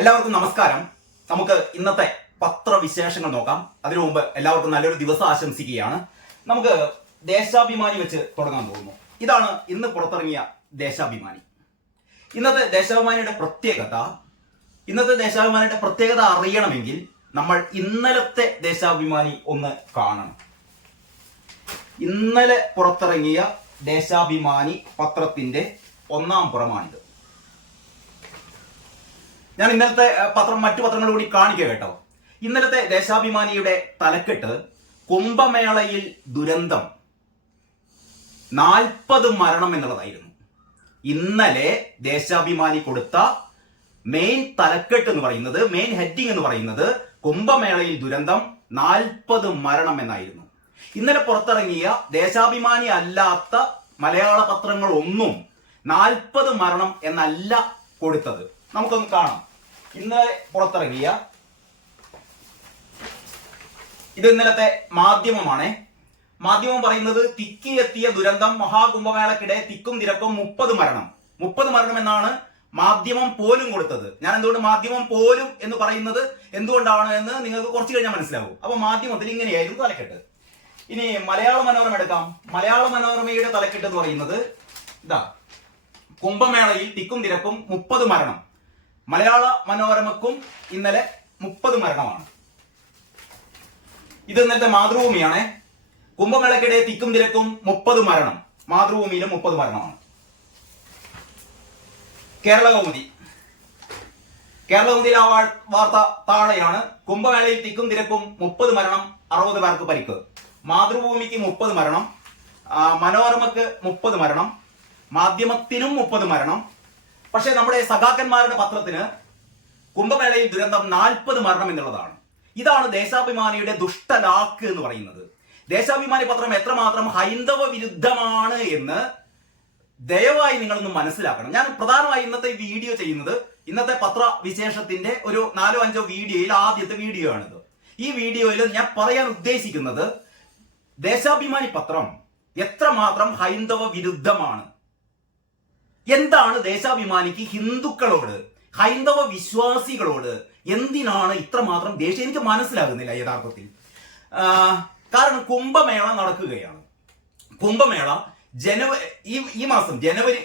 എല്ലാവർക്കും നമസ്കാരം. നമുക്ക് ഇന്നത്തെ പത്രവിശേഷങ്ങൾ നോക്കാം. അതിനു മുമ്പ് എല്ലാവർക്കും നല്ലൊരു ദിവസം ആശംസിക്കുകയാണ്. നമുക്ക് ദേശാഭിമാനി വെച്ച് തുടങ്ങാൻ പോകുന്നു. ഇതാണ് ഇന്ന് പുറത്തിറങ്ങിയ ദേശാഭിമാനി. ഇന്നത്തെ ദേശാഭിമാനിയുടെ പ്രത്യേകത അറിയണമെങ്കിൽ നമ്മൾ ഇന്നലത്തെ ദേശാഭിമാനി ഒന്ന് കാണണം. ഇന്നലെ പുറത്തിറങ്ങിയ ദേശാഭിമാനി പത്രത്തിന്റെ ഒന്നാം പുറമാണിത്. ഞാൻ ഇന്നലത്തെ മറ്റു പത്രങ്ങൾ കൂടി കാണിക്കുക കേട്ടോ. ഇന്നലത്തെ ദേശാഭിമാനിയുടെ തലക്കെട്ട് കുംഭമേളയിൽ ദുരന്തം 40 മരണം എന്നുള്ളതായിരുന്നു. ഇന്നലെ ദേശാഭിമാനി കൊടുത്ത മെയിൻ തലക്കെട്ട് എന്ന് പറയുന്നത്, മെയിൻ ഹെഡിങ് എന്ന് പറയുന്നത് കുംഭമേളയിൽ ദുരന്തം 40 മരണം എന്നായിരുന്നു. ഇന്നലെ പുറത്തിറങ്ങിയ ദേശാഭിമാനി അല്ലാത്ത മലയാള പത്രങ്ങളൊന്നും 40 മരണം എന്നല്ല കൊടുത്തത്. നമുക്കൊന്ന് കാണാം. ഇന്നലെ പുറത്തിറങ്ങിയ ഇത് ഇന്നലത്തെ മാധ്യമമാണ്. മാധ്യമം പറയുന്നത് തിക്കിയെത്തിയ ദുരന്തം, മഹാകുംഭമേളക്കിടെ തിക്കും തിരക്കും 30 മരണം എന്നാണ് മാധ്യമം പോലും കൊടുത്തത്. ഞാൻ എന്തുകൊണ്ട് മാധ്യമം പോലും എന്ന് പറയുന്നത് എന്തുകൊണ്ടാണ് എന്ന് നിങ്ങൾക്ക് കുറച്ച് കഴിഞ്ഞാൽ മനസ്സിലാവും. അപ്പൊ മാധ്യമത്തിൽ ഇങ്ങനെയായിരുന്നു തലക്കെട്ട്. ഇനി മലയാള മനോരമ എടുക്കാം. മലയാള മനോരമയുടെ തലക്കെട്ട് എന്ന് പറയുന്നത് ഇതാ, കുംഭമേളയിൽ തിക്കും തിരക്കും 30 മരണം. മലയാള മനോരമക്കും ഇന്നലെ 30 മരണമാണ്. ഇത് ഇന്നത്തെ മാതൃഭൂമിയാണ്. കുംഭമേളക്കിടെ തിക്കും തിരക്കും 30 മരണം. മാതൃഭൂമിയിലും 30 മരണമാണ്. കേരളകൗമുദിയിൽ ആ വാർത്ത താഴെയാണ്. കുംഭമേളയിൽ തിക്കും തിരക്കും 30 മരണം, 60 പേർക്ക് പരിക്ക്. മാതൃഭൂമിക്ക് 30 മരണം, മനോരമക്ക് 30 മരണം, മാധ്യമത്തിനും 30 മരണം. പക്ഷെ നമ്മുടെ സഖാക്കന്മാരുടെ പത്രത്തിന് കുംഭമേളയിൽ ദുരന്തം 40 മരണം എന്നുള്ളതാണ്. ഇതാണ് ദേശാഭിമാനിയുടെ ദുഷ്ടലാക്ക് എന്ന് പറയുന്നത്. ദേശാഭിമാനി പത്രം എത്രമാത്രം ഹൈന്ദവ വിരുദ്ധമാണ് എന്ന് ദയവായി നിങ്ങളൊന്ന് മനസ്സിലാക്കണം. ഞാൻ പ്രധാനമായി ഇന്നത്തെ വീഡിയോ ചെയ്യുന്നത്, ഇന്നത്തെ പത്രവിശേഷത്തിന്റെ ഒരു 4-5 വീഡിയോയിൽ ആദ്യത്തെ വീഡിയോ ആണിത്. ഈ വീഡിയോയിൽ ഞാൻ പറയാൻ ഉദ്ദേശിക്കുന്നത് ദേശാഭിമാനി പത്രം എത്രമാത്രം ഹൈന്ദവ വിരുദ്ധമാണ്. എന്താണ് ദേശാഭിമാനിക്ക് ഹിന്ദുക്കളോട്, ഹൈന്ദവ വിശ്വാസികളോട് എന്തിനാണ് ഇത്രമാത്രം ദേഷ്യം? എനിക്ക് മനസ്സിലാകുന്നില്ല യഥാർത്ഥത്തിൽ. കാരണം കുംഭമേള നടക്കുകയാണ്. കുംഭമേള ഈ മാസം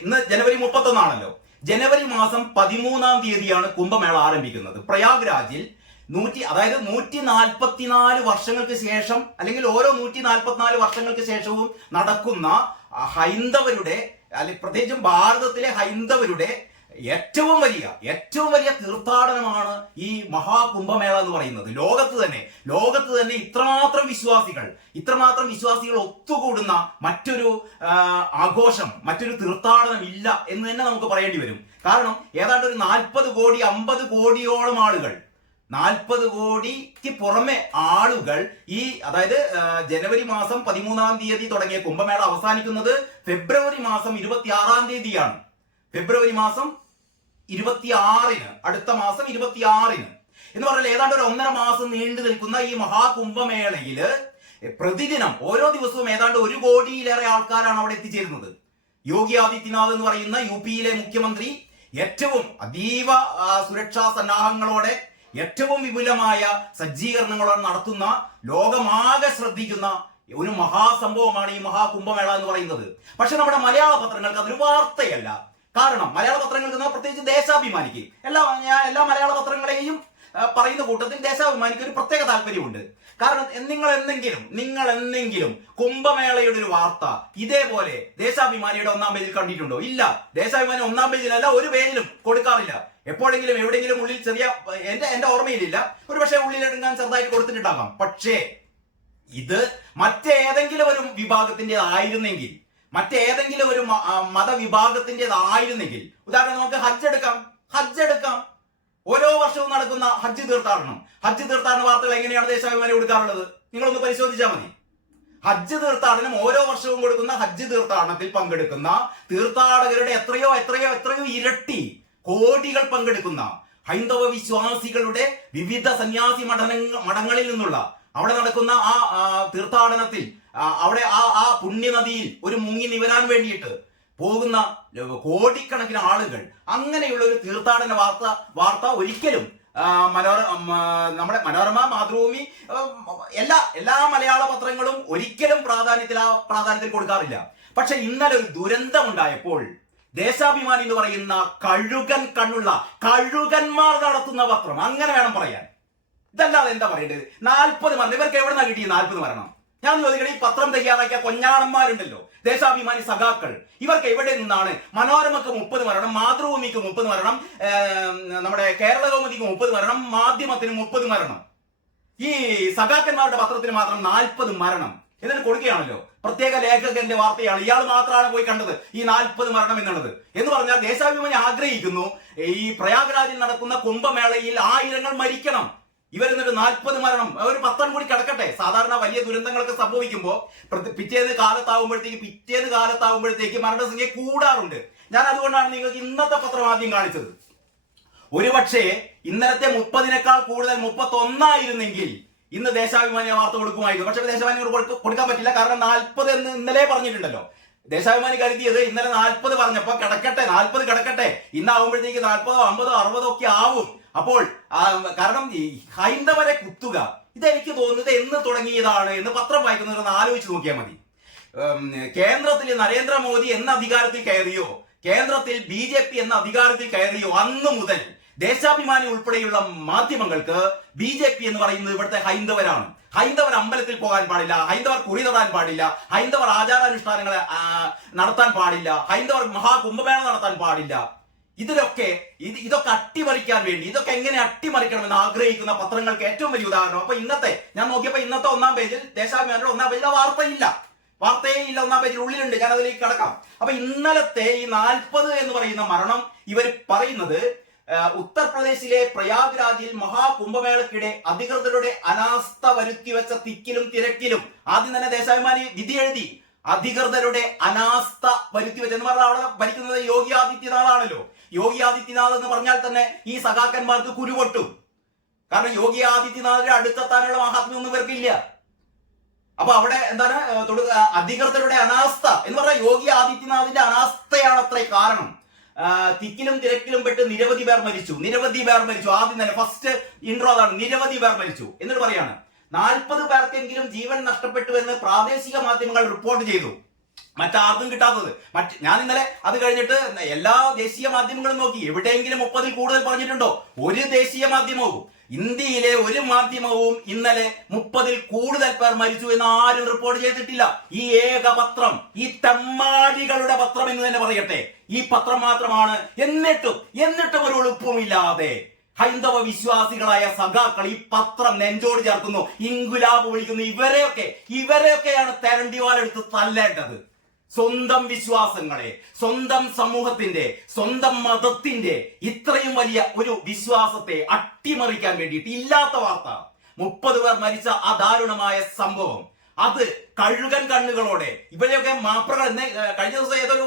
ഇന്ന് ജനുവരി 31 ആണല്ലോ. ജനുവരി മാസം 13-ാം തീയതിയാണ് കുംഭമേള ആരംഭിക്കുന്നത്. പ്രയാഗ്രാജിൽ 144 വർഷങ്ങൾക്ക് ശേഷം, അല്ലെങ്കിൽ ഓരോ 144 വർഷങ്ങൾക്ക് ശേഷവും നടക്കുന്ന ഹൈന്ദവരുടെ, അല്ലെങ്കിൽ പ്രത്യേകിച്ചും ഭാരതത്തിലെ ഹൈന്ദവരുടെ ഏറ്റവും വലിയ തീർത്ഥാടനമാണ് ഈ മഹാകുംഭമേള എന്ന് പറയുന്നത്. ലോകത്ത് തന്നെ ഇത്രമാത്രം വിശ്വാസികൾ ഒത്തുകൂടുന്ന മറ്റൊരു ആഘോഷം, മറ്റൊരു തീർത്ഥാടനം ഇല്ല എന്ന് തന്നെ നമുക്ക് പറയേണ്ടി വരും. കാരണം ഏതാണ്ട് ഒരു 40 കോടി 50 കോടിയോളം ആളുകൾ, 40 കോടിക്ക് പുറമെ ആളുകൾ അതായത് ജനുവരി മാസം 13-ാം തീയതി തുടങ്ങിയ കുംഭമേള അവസാനിക്കുന്നത് ഫെബ്രുവരി മാസം 26-ാം തീയതിയാണ്. ഫെബ്രുവരി മാസം 26-ന്, അടുത്ത മാസം 26-ന് എന്ന് പറഞ്ഞാൽ ഏതാണ്ട് ഒരു 1.5 മാസം നീണ്ടു നിൽക്കുന്ന ഈ മഹാകുംഭമേളയില് പ്രതിദിനം ഓരോ ദിവസവും ഏതാണ്ട് 1 കോടിയിലേറെ ആൾക്കാരാണ് അവിടെ എത്തിച്ചേരുന്നത്. യോഗി ആദിത്യനാഥ് എന്ന് പറയുന്ന UP-യിലെ മുഖ്യമന്ത്രി ഏറ്റവും അതീവ സുരക്ഷാ സന്നാഹങ്ങളോടെ, ഏറ്റവും വിപുലമായ സജ്ജീകരണങ്ങളോടെ നടത്തുന്ന, ലോകമാകെ ശ്രദ്ധിക്കുന്ന ഒരു മഹാസംഭവമാണ് ഈ മഹാകുംഭമേള എന്ന് പറയുന്നത്. പക്ഷെ നമ്മുടെ മലയാള പത്രങ്ങൾക്ക് അതൊരു വാർത്തയല്ല. കാരണം മലയാള പത്രങ്ങൾക്ക്, പ്രത്യേകിച്ച് ദേശാഭിമാനിക്ക്, എല്ലാ മലയാള പത്രങ്ങളെയും പറയുന്ന കൂട്ടത്തിൽ ദേശാഭിമാനിക്ക് ഒരു പ്രത്യേക താല്പര്യമുണ്ട്. കാരണം നിങ്ങൾ എന്തെങ്കിലും കുംഭമേളയുടെ ഒരു വാർത്ത ഇതേപോലെ ദേശാഭിമാനിയുടെ 1-ാം പേജിൽ കണ്ടിട്ടുണ്ടോ? ഇല്ല. ദേശാഭിമാനി 1-ാം പേജിലല്ല, ഒരു പേജിലും കൊടുക്കാറില്ല. എപ്പോഴെങ്കിലും എവിടെയെങ്കിലും ഉള്ളിൽ എന്റെ ഓർമ്മയിലില്ല, ഒരു പക്ഷേ ഉള്ളിലെടുക്കാൻ ചെറുതായിട്ട് കൊടുത്തിട്ടുണ്ടാകാം. പക്ഷേ ഇത് മറ്റേതെങ്കിലും ഒരു വിഭാഗത്തിൻ്റെതായിരുന്നെങ്കിൽ, മറ്റേതെങ്കിലും ഒരു മതവിഭാഗത്തിൻ്റെതായിരുന്നെങ്കിൽ, ഉദാഹരണം നമുക്ക് ഹജ്ജ് എടുക്കാം. ഓരോ വർഷവും നടക്കുന്ന ഹജ്ജ് തീർത്ഥാടന വാർത്തകൾ എങ്ങനെയാണ് ദേശാഭിമാനി കൊടുക്കാറുള്ളത്? നിങ്ങളൊന്ന് പരിശോധിച്ചാൽ മതി. ഹജ്ജ് തീർത്ഥാടനം, ഓരോ വർഷവും കൊടുക്കുന്ന ഹജ്ജ് തീർത്ഥാടനത്തിൽ പങ്കെടുക്കുന്ന തീർത്ഥാടകരുടെ എത്രയോ ഇരട്ടി കോടികൾ പങ്കെടുക്കുന്ന ഹൈന്ദവ വിശ്വാസികളുടെ വിവിധ സന്യാസി മഠങ്ങളിൽ നിന്നുള്ള, അവിടെ നടക്കുന്ന ആ തീർത്ഥാടനത്തിൽ, അവിടെ ആ പുണ്യനദിയിൽ ഒരു മുങ്ങി നിവരാൻ വേണ്ടിയിട്ട് പോകുന്ന കോടിക്കണക്കിന് ആളുകൾ. അങ്ങനെയുള്ള ഒരു തീർത്ഥാടന വാർത്ത ഒരിക്കലും നമ്മുടെ മനോരമ, മാതൃഭൂമി, എല്ലാ മലയാള പത്രങ്ങളും ഒരിക്കലും പ്രാധാന്യത്തിൽ കൊടുക്കാറില്ല. പക്ഷെ ഇന്നലെ ഒരു ദുരന്തം ഉണ്ടായപ്പോൾ ദേശാഭിമാനി എന്ന് പറയുന്ന കഴുകൻ കണ്ണുള്ള കഴുകന്മാർ നടത്തുന്ന പത്രം, അങ്ങനെ വേണം പറയാൻ, ഇതല്ലാതെ എന്താ പറയേണ്ടത്? 40 മരണം ഇവർക്ക് എവിടെ നിന്നാണ് കിട്ടിയത്? 40 മരണം. ഞാൻ ചോദിക്കട്ടെ, ഈ പത്രം തയ്യാറാക്കിയ കൊഞ്ഞാണന്മാരുണ്ടല്ലോ, ദേശാഭിമാനി സഖാക്കൾ, ഇവർക്ക് എവിടെ നിന്നാണ്? മനോരമക്ക് 30 മരണം, മാതൃഭൂമിക്ക് 30 മരണം, നമ്മുടെ കേരള കൗമുദിക്ക് 30 മരണം, മാധ്യമത്തിന് 30 മരണം. ഈ സഖാക്കന്മാരുടെ പത്രത്തിന് മാത്രം 40 മരണം. എന്നിട്ട് കൊടുക്കുകയാണല്ലോ. പ്രത്യേക ലേഖകന്റെ വാർത്തയാണ്, ഇയാൾ മാത്രമാണ് പോയി കണ്ടത് ഈ 40 മരണം എന്നുള്ളത്. എന്ന് പറഞ്ഞാൽ ദേശാഭിമാനി ആഗ്രഹിക്കുന്നു ഈ പ്രയാഗ്രാജിൽ നടക്കുന്ന കുംഭമേളയിൽ 1000ങ്ങൾ മരിക്കണം. ഇവരെന്നിട്ട് 40 മരണം, ഒരു 10 കൂടി കിടക്കട്ടെ. സാധാരണ വലിയ ദുരന്തങ്ങളൊക്കെ സംഭവിക്കുമ്പോൾ പിറ്റേന്ന് കാലത്താവുമ്പോഴത്തേക്ക് മരണസംഖ്യ കൂടാറുണ്ട്. ഞാൻ അതുകൊണ്ടാണ് നിങ്ങൾക്ക് ഇന്നത്തെ പത്രം ആദ്യം കാണിച്ചത്. ഒരുപക്ഷെ ഇന്നലത്തെ 30-നേക്കാൾ കൂടുതൽ 31 ആയിരുന്നെങ്കിൽ ഇന്ന് ദേശാഭിമാനി വാർത്ത കൊടുക്കുമായിരുന്നു. പക്ഷെ ദേശാഭിമാനി കൊടുക്കാൻ പറ്റില്ല, കാരണം 40 എന്ന് ഇന്നലെ പറഞ്ഞിട്ടുണ്ടല്ലോ. ദേശാഭിമാനി കരുതിയത് ഇന്നലെ 40 പറഞ്ഞപ്പോ 40 കിടക്കട്ടെ, ഇന്നാവുമ്പോഴത്തേക്ക് 40, 50, 60 ഒക്കെ ആവും. അപ്പോൾ കാരണം ഈ ഹൈന്ദവരെ കുത്തുക, ഇതെനിക്ക് തോന്നുന്നത് എന്ന് തുടങ്ങിയതാണ് എന്ന് പത്രം വായിക്കുന്നവരൊന്ന് ആലോചിച്ച് നോക്കിയാൽ മതി. കേന്ദ്രത്തിൽ നരേന്ദ്രമോദി എന്ന അധികാരത്തിൽ കയറിയോ, കേന്ദ്രത്തിൽ BJP എന്ന അധികാരത്തിൽ കയറിയോ അന്ന് മുതൽ ദേശാഭിമാനി ഉൾപ്പെടെയുള്ള മാധ്യമങ്ങൾക്ക് BJP എന്ന് പറയുന്നത് ഇവിടുത്തെ ഹൈന്ദവരാണ്. ഹൈന്ദവർ അമ്പലത്തിൽ പോകാൻ പാടില്ല, ഹൈന്ദവർ കുറി തൊടാൻ പാടില്ല, ഹൈന്ദവർ ആചാരാനുഷ്ഠാനങ്ങളെ നടത്താൻ പാടില്ല, ഹൈന്ദവർ മഹാകുംഭമേള നടത്താൻ പാടില്ല. ഇതൊക്കെ അട്ടിമറിക്കാൻ വേണ്ടി, ഇതൊക്കെ എങ്ങനെ അട്ടിമറിക്കണമെന്ന് ആഗ്രഹിക്കുന്ന പത്രങ്ങൾക്ക് ഏറ്റവും വലിയ ഉദാഹരണം. അപ്പൊ ഞാൻ നോക്കിയപ്പോ ഇന്നത്തെ 1-ാം പേജിൽ, ദേശാഭിമാനിയുടെ 1-ാം പേജിൽ വാർത്തയേ ഇല്ല. 1-ാം പേജിൽ ഉള്ളിലുണ്ട്, ഞാൻ അതിലേക്ക് കടക്കാം. അപ്പൊ ഇന്നലത്തെ ഈ 40 എന്ന് പറയുന്ന മരണം ഇവർ പറയുന്നത് ഉത്തർപ്രദേശിലെ പ്രയാഗ്രാജിൽ മഹാകുംഭമേളക്കിടെ അധികൃതരുടെ അനാസ്ഥ വരുത്തിവെച്ച തിക്കിലും തിരക്കിലും. ആദ്യം തന്നെ ദേശാഭിമാനി വിധി എഴുതി, അധികൃതരുടെ അനാസ്ഥ വരുത്തിവെച്ച എന്ന് പറഞ്ഞാൽ അവിടെ ഭരിക്കുന്നത് യോഗി ആദിത്യനാഥാണല്ലോ. യോഗി ആദിത്യനാഥ് എന്ന് പറഞ്ഞാൽ തന്നെ ഈ സഖാക്കന്മാർക്ക് കുരുപൊട്ടും. കാരണം യോഗി ആദിത്യനാഥിന്റെ അടുത്തെത്താനുള്ള മഹാത്മ്യമൊന്നും ഇവർക്കില്ല. അപ്പൊ അവിടെ എന്താണ് അധികൃതരുടെ അനാസ്ഥ എന്ന് പറഞ്ഞാൽ യോഗി ആദിത്യനാഥിന്റെ അനാസ്ഥയാണ് അത്ര കാരണം. തിക്കിലും തിരക്കിലും പെട്ട് നിരവധി പേർ മരിച്ചു. ആദ്യം തന്നെ ഫസ്റ്റ് ഇൻട്രോ അതാണ്, നിരവധി പേർ മരിച്ചു എന്നിട്ട് പറയാണ് 40 പേർക്കെങ്കിലും ജീവൻ നഷ്ടപ്പെട്ടു എന്ന് പ്രാദേശിക മാധ്യമങ്ങൾ റിപ്പോർട്ട് ചെയ്തു. മറ്റാർക്കും കിട്ടാത്തത്. ഞാൻ ഇന്നലെ അത് കഴിഞ്ഞിട്ട് എല്ലാ ദേശീയ മാധ്യമങ്ങളും നോക്കി, എവിടെയെങ്കിലും 30-ൽ കൂടുതൽ പറഞ്ഞിട്ടുണ്ടോ? ഒരു ദേശീയ മാധ്യമവും, ഇന്ത്യയിലെ ഒരു മാധ്യമവും ഇന്നലെ 30-ൽ കൂടുതൽ പേർ മരിച്ചു എന്ന് ആരും റിപ്പോർട്ട് ചെയ്തിട്ടില്ല. ഈ ഏക പത്രം, ഈ തെമ്മാടികളുടെ പത്രം എന്ന് തന്നെ പറയട്ടെ, ഈ പത്രം മാത്രമാണ്. എന്നിട്ടും ഒരു എളുപ്പമില്ലാതെ ഹൈന്ദവ വിശ്വാസികളായ സഖാക്കൾ ഈ പത്രം നെഞ്ചോട് ചേർക്കുന്നു, ഇൻകുലാബ് വിളിക്കുന്നു. ഇവരെയൊക്കെയാണ് തെരണ്ടിവാലെടുത്ത് തല്ലേണ്ടത്. സ്വന്തം വിശ്വാസങ്ങളെ, സ്വന്തം സമൂഹത്തിന്റെ, സ്വന്തം മതത്തിന്റെ ഇത്രയും വലിയ ഒരു വിശ്വാസത്തെ അട്ടിമറിക്കാൻ വേണ്ടിയിട്ട് ഇല്ലാത്ത വാർത്ത. 30 പേർ മരിച്ച ആ ദാരുണമായ സംഭവം, അത് കഴുകൻ കണ്ണുകളോടെ ഇവരെയൊക്കെ മാപ്രകൾ എന്ന് കഴിഞ്ഞ ദിവസം ഏതൊരു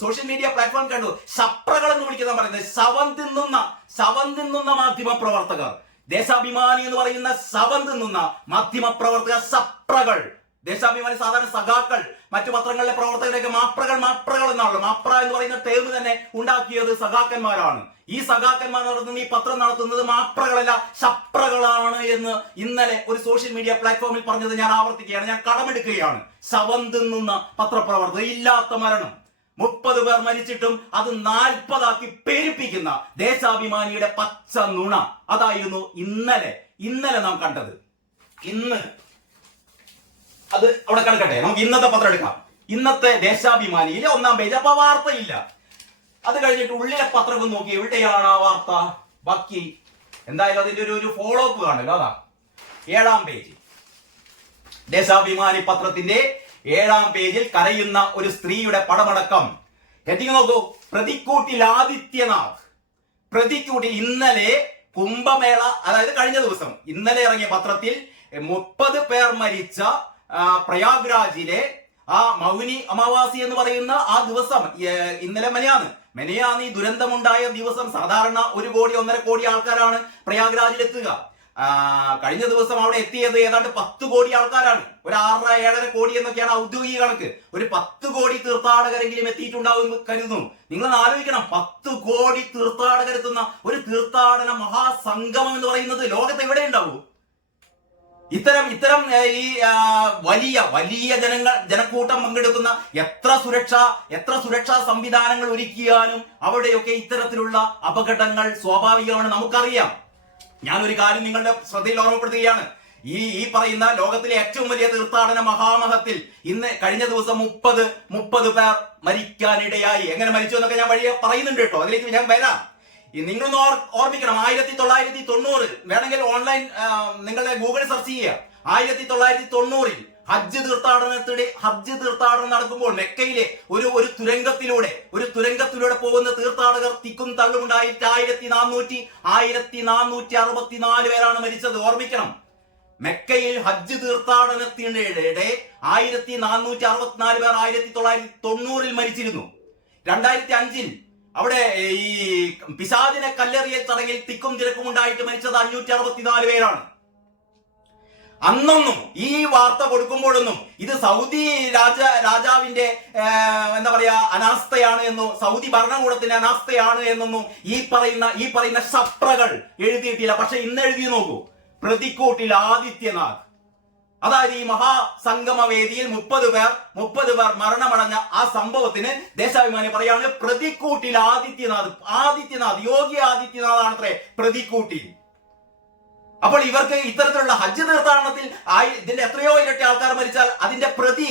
സോഷ്യൽ മീഡിയ പ്ലാറ്റ്ഫോം കണ്ടു, ശപ്രകൾ എന്ന് വിളിക്കുന്ന പറയുന്നത്, ശവം തിന്നുന്ന മാധ്യമ പ്രവർത്തകർ. ദേശാഭിമാനി എന്ന് പറയുന്ന ശവം തിന്നുന്ന മാധ്യമ പ്രവർത്തകർ ശപ്രകൾ. ദേശാഭിമാനി സാധാരണ സഖാക്കൾ, മറ്റു പത്രങ്ങളിലെ പ്രവർത്തകരൊക്കെ മാപ്രകൾ എന്നാണല്ലോ. മാപ്ര എന്ന് പറയുന്ന ടേം തന്നെ ഉണ്ടാക്കിയത് സഖാക്കന്മാരാണ്. ഈ സഖാക്കന്മാർ നടത്തുന്ന ഈ പത്രം നടത്തുന്നത് മാപ്രകളല്ല, ശപ്രകളാണ് എന്ന് ഇന്നലെ ഒരു സോഷ്യൽ മീഡിയ പ്ലാറ്റ്ഫോമിൽ പറഞ്ഞത് ഞാൻ ആവർത്തിക്കുകയാണ്, ഞാൻ കടമെടുക്കുകയാണ്. ശവം തിന്നുന്ന പത്രപ്രവർത്തകർ, ഇല്ലാത്ത മരണം. 30 പേർ മരിച്ചിട്ടും അത് 40 പെരുപ്പിക്കുന്ന ദേശാഭിമാനിയുടെ പച്ച നുണ, അതായിരുന്നു ഇന്നലെ നാം കണ്ടത്. ഇന്ന് അത് അവിടെ കിടക്കട്ടെ, നമുക്ക് ഇന്നത്തെ പത്രം എടുക്കാം. ഇന്നത്തെ ദേശാഭിമാനിയിലെ 1-ാം പേജ്. അപ്പൊ വാർത്തയില്ല. അത് കഴിഞ്ഞിട്ട് ഉള്ളിലെ പത്രം നോക്കി, എവിടെയാണ് ആ വാർത്ത? ബാക്കി എന്തായാലും അതിന്റെ ഒരു ഫോളോ അപ്പ് കാണല്ലോ. അതാ 7-ാം പേജ്. ദേശാഭിമാനി പത്രത്തിന്റെ 7-ാം പേജിൽ കരയുന്ന ഒരു സ്ത്രീയുടെ പടമടക്കം. ഹെഡിങ് നോക്കൂ, പ്രതിക്കൂട്ടിൽ ആദിത്യനാഥ്. പ്രതിക്കൂട്ടിൽ ഇന്നലെ കുംഭമേള, അതായത് കഴിഞ്ഞ ദിവസം ഇന്നലെ ഇറങ്ങിയ പത്രത്തിൽ 30 പേർ മരിച്ച പ്രയാഗ്രാജിലെ ആ മൗനി അമാവാസി എന്ന് പറയുന്ന ആ ദിവസം, ഇന്നലെ മെനയാന്ന് ഈ ദുരന്തമുണ്ടായ ദിവസം. സാധാരണ 1 കോടി 1.5 കോടി ആൾക്കാരാണ് പ്രയാഗ്രാജിൽ എത്തുക. കഴിഞ്ഞ ദിവസം അവിടെ എത്തിയത് ഏതാണ്ട് 10 കോടി ആൾക്കാരാണ്. ഒരു 6-7.5 കോടി എന്നൊക്കെയാണ് ഔദ്യോഗിക കണക്ക്. ഒരു 10 കോടി തീർത്ഥാടകരെങ്കിലും എത്തിയിട്ടുണ്ടാവും കരുതുന്നു. നിങ്ങളൊന്ന് ആലോചിക്കണം, 10 കോടി തീർത്ഥാടകരെത്തുന്ന ഒരു തീർത്ഥാടന മഹാസംഗമം എന്ന് പറയുന്നത് ലോകത്ത് എവിടെ ഉണ്ടാവും? ഇത്തരം ഈ വലിയ ജനക്കൂട്ടം പങ്കെടുക്കുന്ന എത്ര സുരക്ഷാ സംവിധാനങ്ങൾ ഒരുക്കിയാലും അവിടെയൊക്കെ ഇത്തരത്തിലുള്ള അപകടങ്ങൾ സ്വാഭാവികമാണ്, നമുക്കറിയാം. ഞാനൊരു കാര്യം നിങ്ങളുടെ ശ്രദ്ധയിൽ ഓർമ്മപ്പെടുത്തുകയാണ്. ഈ പറയുന്ന ലോകത്തിലെ ഏറ്റവും വലിയ തീർത്ഥാടന മഹാമഹത്തിൽ കഴിഞ്ഞ ദിവസം 30 പേർ മരിക്കാനിടയായി. എങ്ങനെ മരിച്ചു എന്നൊക്കെ ഞാൻ വഴിയെ പറയുന്നുണ്ട് കേട്ടോ, അതിലേക്ക് ഞാൻ വരാം. നിങ്ങളൊന്ന് ഓർമ്മിക്കണം, 1990 വേണമെങ്കിൽ ഓൺലൈൻ നിങ്ങളുടെ ഗൂഗിൾ സെർച്ച് ചെയ്യുക. 1990 ഹജ്ജ് തീർത്ഥാടനം നടക്കുമ്പോൾ മെക്കയിലെ ഒരു തുരങ്കത്തിലൂടെ പോകുന്ന തീർത്ഥാടകർ തിക്കും തള്ളുമുണ്ടായിട്ട് 1464 പേരാണ് മരിച്ചത്. ഓർമ്മിക്കണം, മെക്കയിൽ ഹജ്ജ് തീർത്ഥാടനത്തിനിടെ 1464 പേർ 1990 മരിച്ചിരുന്നു. 2005 അവിടെ ഈ പിശാചിനെ കല്ലെറിയൽ ചടങ്ങിൽ തിക്കും തിരക്കും ഉണ്ടായിട്ട് മരിച്ചത് 564 പേരാണ്. അന്നൊന്നും ഈ വാർത്ത കൊടുക്കുമ്പോഴൊന്നും ഇത് സൗദി രാജാവിന്റെ എന്താ പറയാ അനാസ്ഥയാണ് എന്നോ സൗദി ഭരണകൂടത്തിന്റെ അനാസ്ഥയാണ് എന്നൊന്നും ഈ പറയുന്ന ശപ്രകൾ എഴുതിയിട്ടില്ല. പക്ഷെ ഇന്ന് എഴുതി നോക്കൂ, പ്രതിക്കൂട്ടിൽ ആദിത്യനാഥ്, അതായത് ഈ മഹാസംഗമ വേദിയിൽ 30 പേർ മരണമടഞ്ഞ ആ സംഭവത്തിന് ദേശാഭിമാനി പറയാണ് പ്രതിക്കൂട്ടിൽ ആദിത്യനാഥ് യോഗി ആദിത്യനാഥ് ആണത്രേ പ്രതിക്കൂട്ടിൽ. അപ്പോൾ ഇവർക്ക് ഇത്തരത്തിലുള്ള ഹജ്ജ് തീർത്ഥാടനത്തിൽ ഇതിന്റെ എത്രയോ ഇരട്ടി ആൾക്കാർ മരിച്ചാൽ അതിന്റെ പ്രതി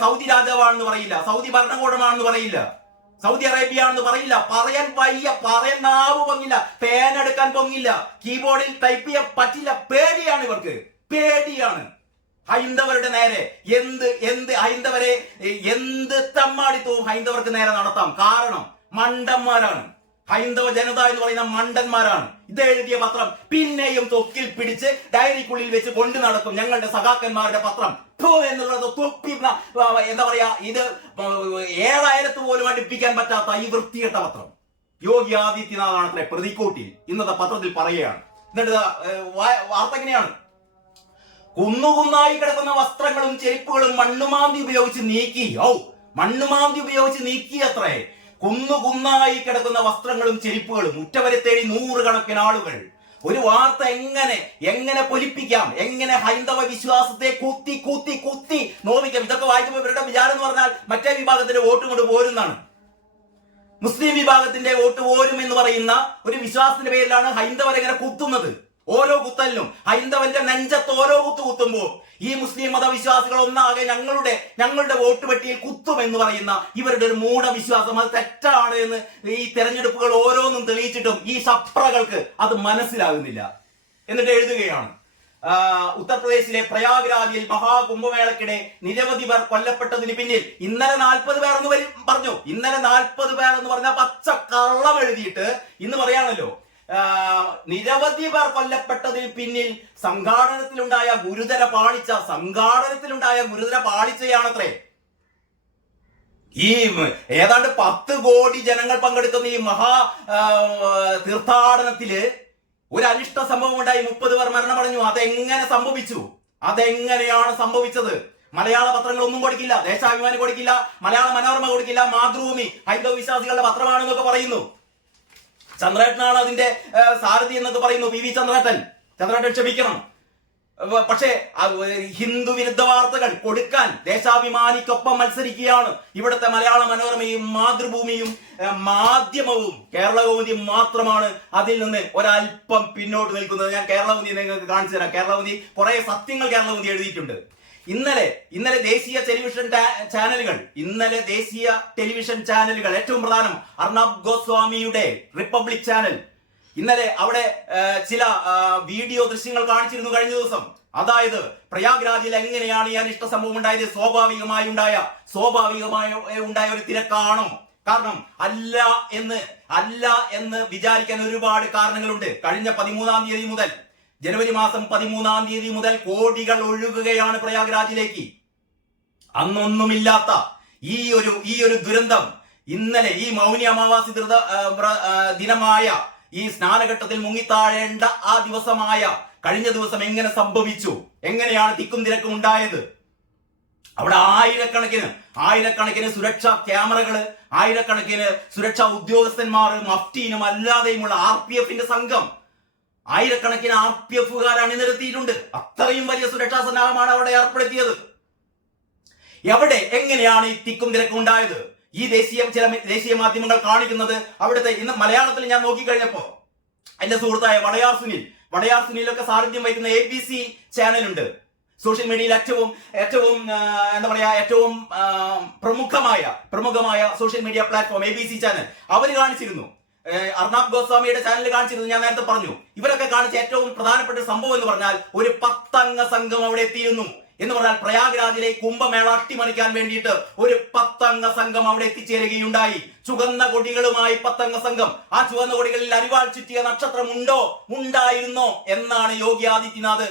സൗദി രാജാവാണെന്ന് പറയില്ല, സൗദി ഭരണകൂടമാണെന്ന് പറയില്ല, സൗദി അറേബ്യ ആണെന്ന് പറയില്ല. പറയാൻ നാവ് പൊങ്ങില്ല, പേൻ എടുക്കാൻ പൊങ്ങില്ല, കീബോർഡിൽ ടൈപ്പ് ചെയ്യാൻ പറ്റില്ല. പേടിയാണ് ഇവർക്ക്, പേടിയാണ്. ഹൈന്ദവരുടെ നേരെ എന്ത് തെമ്മാടിത്തവും ഹൈന്ദവർക്ക് നേരെ നടത്താം. കാരണം മണ്ടന്മാരാണ്, ഹൈന്ദവ ജനത എന്ന് പറയുന്ന മണ്ടന്മാരാണ്. ഇത് എഴുതിയ പത്രം പിന്നെയും തൊക്കിൽ പിടിച്ച് ഡയറിക്കുള്ളിൽ വെച്ച് കൊണ്ടു നടക്കും ഞങ്ങളുടെ സഖാക്കന്മാരുടെ പത്രം എന്നുള്ളത്. എന്താ പറയാ, ഇത് 7,000 പോലും അടുപ്പിക്കാൻ പറ്റാത്ത ഈ വൃത്തികെട്ട പത്രം യോഗി ആദിത്യനാഥാണ് അത്രേ പ്രതിക്കൂട്ടിൽ ഇന്നത്തെ പത്രത്തിൽ പറയുകയാണ്. എന്നിട്ട് വാർത്ത എങ്ങനെയാണ്? കുന്നുകുന്നായി കിടക്കുന്ന വസ്ത്രങ്ങളും ചെരുപ്പുകളും മണ്ണുമാന്തി ഉപയോഗിച്ച് നീക്കി അത്രേ. കുന്നുകുന്നായി കിടക്കുന്ന വസ്ത്രങ്ങളും ചെരുപ്പുകളും ഉറ്റവരെ തേടി 100 കണക്കിന് ആളുകൾ. ഒരു വാർത്ത എങ്ങനെ പൊലിപ്പിക്കാം, എങ്ങനെ ഹൈന്ദവ വിശ്വാസത്തെ കുത്തി നോവിക്കാം. ഇതൊക്കെ വായിക്കുമ്പോൾ ഇവരുടെ വിചാരം എന്ന് പറഞ്ഞാൽ മറ്റേ വിഭാഗത്തിന്റെ വോട്ട് കൊണ്ട് പോരുന്നാണ്. മുസ്ലിം വിഭാഗത്തിന്റെ വോട്ട് പോരും എന്ന് പറയുന്ന ഒരു വിശ്വാസത്തിന്റെ പേരിലാണ് ഹൈന്ദവരെങ്ങനെ കുത്തുന്നത്. ഓരോ കുത്തലിനും ഹൈന്ദവന്റെ നെഞ്ചത്ത് ഓരോ കുത്തുമ്പോൾ ഈ മുസ്ലിം മതവിശ്വാസികൾ ഒന്നാകെ ഞങ്ങളുടെ വോട്ട് പെട്ടിയിൽ കുത്തുമെന്ന് പറയുന്ന ഇവരുടെ ഒരു മൂഢവിശ്വാസം, അത് തെറ്റാണ് എന്ന് ഈ തെരഞ്ഞെടുപ്പുകൾ ഓരോന്നും തെളിയിച്ചിട്ടും ഈ ശപ്രകൾക്ക് അത് മനസ്സിലാകുന്നില്ല. എന്നിട്ട് എഴുതുകയാണ്, ഉത്തർപ്രദേശിലെ പ്രയാഗ്രാജിൽ മഹാകുംഭമേളക്കിടെ നിരവധി പേർ കൊല്ലപ്പെട്ടതിന് പിന്നിൽ ഇന്നലെ 40 പേർ എന്ന് പറഞ്ഞു. ഇന്നലെ 40 പേർ എന്ന് പറഞ്ഞാൽ പച്ച കള്ളം എഴുതിയിട്ട് ഇന്ന് പറയാണല്ലോ നിരവധി പേർ കൊല്ലപ്പെട്ടതിന് പിന്നിൽ സംഘാടനത്തിലുണ്ടായ ഗുരുതര പാളിച്ചയാണത്രേ. ഈ ഏതാണ്ട് 10 കോടി ജനങ്ങൾ പങ്കെടുക്കുന്ന ഈ തീർത്ഥാടനത്തില് ഒരു അനിഷ്ട സംഭവം ഉണ്ടായി. 30 പേർ മരണമടഞ്ഞു. അതെങ്ങനെയാണ് സംഭവിച്ചത്? മലയാള പത്രങ്ങൾ ഒന്നും കൊടുക്കില്ല, ദേശാഭിമാനി കൊടുക്കില്ല, മലയാള മനോരമ കൊടുക്കില്ല, മാതൃഭൂമി ഹൈന്ദവ വിശ്വാസികളുടെ പത്രമാണെന്നൊക്കെ പറയുന്നു. ചന്ദ്രേട്ടനാണ് അതിന്റെ സാരഥി എന്നൊക്കെ പറയുന്നു. PV ചന്ദ്രേട്ടൻ ക്ഷമിക്കണം. പക്ഷേ ഹിന്ദു വിരുദ്ധ വാർത്തകൾ കൊടുക്കാൻ ദേശാഭിമാനിക്കൊപ്പം മത്സരിക്കുകയാണ് ഇവിടുത്തെ മലയാള മനോരമയും മാതൃഭൂമിയും മാധ്യമവും. കേരളകൗമുദി മാത്രമാണ് അതിൽ നിന്ന് ഒരല്പം പിന്നോട്ട് നിൽക്കുന്നത്. ഞാൻ കേരളകൗമുദി നിങ്ങൾക്ക് കാണിച്ചു തരാം. കേരളകൗമുദി കുറെ സത്യങ്ങൾ കേരളകൗമുദി എഴുതിയിട്ടുണ്ട്. ഇന്നലെ ദേശീയ ടെലിവിഷൻ ചാനലുകൾ ഏറ്റവും പ്രധാനം അർണബ് ഗോസ്വാമിയുടെ റിപ്പബ്ലിക് ചാനൽ ഇന്നലെ അവിടെ ചില വീഡിയോ ദൃശ്യങ്ങൾ കാണിച്ചിരുന്നു കഴിഞ്ഞ ദിവസം. അതായത് പ്രയാഗ്രാജിൽ എങ്ങനെയാണ് ഈ അനിഷ്ട സംഭവം ഉണ്ടായത്? സ്വാഭാവികമായി ഉണ്ടായ ഒരു തിരക്കാണോ? കാരണം അല്ല എന്ന് വിചാരിക്കാൻ ഒരുപാട് കാരണങ്ങളുണ്ട്. കഴിഞ്ഞ 13-ാം തീയതി മുതൽ ജനുവരി മാസം 13-ാം തീയതി മുതൽ കോടികൾ ഒഴുകുകയാണ് പ്രയാഗ്രാജിലേക്ക്. അന്നൊന്നുമില്ലാത്ത ഈ ഒരു ദുരന്തം ഇന്നലെ ഈ മൗനി അമാവാസി ദിനമായ ഈ സ്നാനഘട്ടത്തിൽ മുങ്ങിത്താഴേണ്ട ആ ദിവസമായ കഴിഞ്ഞ ദിവസം എങ്ങനെ സംഭവിച്ചു? എങ്ങനെയാണ് തിക്കും തിരക്കും ഉണ്ടായത്? അവിടെ ആയിരക്കണക്കിന് സുരക്ഷാ ക്യാമറകള്, ആയിരക്കണക്കിന് സുരക്ഷാ ഉദ്യോഗസ്ഥന്മാർ, മഫ്റ്റീനും അല്ലാതെയുമുള്ള RPF സംഘം, ആയിരക്കണക്കിന് RPF അണിനിരത്തിയിട്ടുണ്ട്. അത്രയും വലിയ സുരക്ഷാ സന്നാഹമാണ് അവിടെ ഏർപ്പെടുത്തിയത്. എവിടെ എങ്ങനെയാണ് ഈ തിക്കും തിരക്കും ഉണ്ടായത്? ഈ ചില ദേശീയ മാധ്യമങ്ങൾ കാണിക്കുന്നത് അവിടുത്തെ ഇന്ന് മലയാളത്തിൽ ഞാൻ നോക്കിക്കഴിഞ്ഞപ്പോ എന്റെ സുഹൃത്തായ വടയാർ സുനിലൊക്കെ സാന്നിധ്യം വഹിക്കുന്ന ABC ചാനലുണ്ട്. സോഷ്യൽ മീഡിയയിൽ ഏറ്റവും എന്താ പറയാ ഏറ്റവും പ്രമുഖമായ social media platform ABC channel. അവര് കാണിച്ചിരുന്നു, അർണാബ് ഗോസ്വാമിയുടെ ചാനലിൽ കാണിച്ചിരുന്നു. ഞാൻ നേരത്തെ പറഞ്ഞു, ഇവരൊക്കെ കാണിച്ച ഏറ്റവും പ്രധാനപ്പെട്ട സംഭവം എന്ന് പറഞ്ഞാൽ ഒരു 10 അംഗ സംഘം അവിടെ എത്തിയിരുന്നു എന്ന് പറഞ്ഞാൽ പ്രയാഗ്രാജിലെ കുംഭമേള അട്ടിമറിക്കാൻ വേണ്ടിയിട്ട് ഒരു 10 അംഗ സംഘം അവിടെ എത്തിച്ചേരുകയുണ്ടായി. ചുവന്ന കൊടികളുമായി 10 അംഗ സംഘം. ആ ചുവന്ന കൊടികളിൽ അരിവാൾ ചുറ്റിയ നക്ഷത്രം ഉണ്ടായിരുന്നോ എന്നാണ് യോഗി ആദിത്യനാഥ്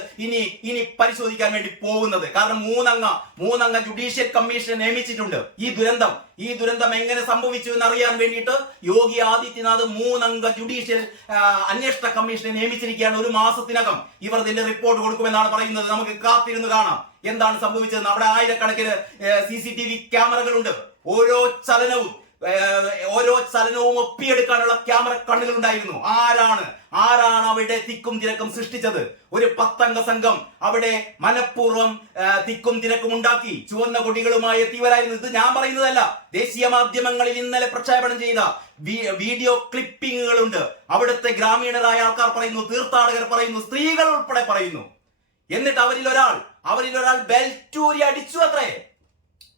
ഇനി പരിശോധിക്കാൻ വേണ്ടി പോകുന്നത്. കാരണം മൂന്നംഗ ജുഡീഷ്യൽ കമ്മീഷനെ നിയമിച്ചിട്ടുണ്ട്. ഈ ദുരന്തം എങ്ങനെ സംഭവിച്ചു എന്നറിയാൻ വേണ്ടിയിട്ട് യോഗി ആദിത്യനാഥ് 3 അംഗ ജുഡീഷ്യൽ അന്വേഷണ കമ്മീഷനെ നിയമിച്ചിരിക്കുകയാണ്. 1 മാസത്തിനകം ഇവർ ഇതിന്റെ റിപ്പോർട്ട് കൊടുക്കുമെന്നാണ് പറയുന്നത്. നമുക്ക് കാത്തിരുന്ന് കാണാം എന്താണ് സംഭവിച്ചതെന്ന്. അവിടെ ആയിരക്കണക്കിന് CCTV ക്യാമറകളുണ്ട്. ഓരോ ചലനവും ഒപ്പിയെടുക്കാനുള്ള ക്യാമറ കണ്ണുകൾ ഉണ്ടായിരുന്നു. ആരാണ് അവിടെ തിക്കും തിരക്കും സൃഷ്ടിച്ചത്? ഒരു 10 അംഗ സംഘം അവിടെ മനഃപൂർവ്വം തിക്കും തിരക്കും ഉണ്ടാക്കി ചുവന്ന കൊടികളുമായി എത്തിയവരായിരുന്നു. ഇത് ഞാൻ പറയുന്നതല്ല, ദേശീയ മാധ്യമങ്ങളിൽ ഇന്നലെ പ്രക്ഷേപണം ചെയ്ത വീഡിയോ ക്ലിപ്പിങ്ങുകളുണ്ട്. അവിടുത്തെ ഗ്രാമീണരായ ആൾക്കാർ പറയുന്നു, തീർത്ഥാടകർ പറയുന്നു, സ്ത്രീകൾ ഉൾപ്പെടെ പറയുന്നു. എന്നിട്ട് അവരിൽ ഒരാൾ ബെൽറ്റൂരി അടിച്ചു അത്രേ.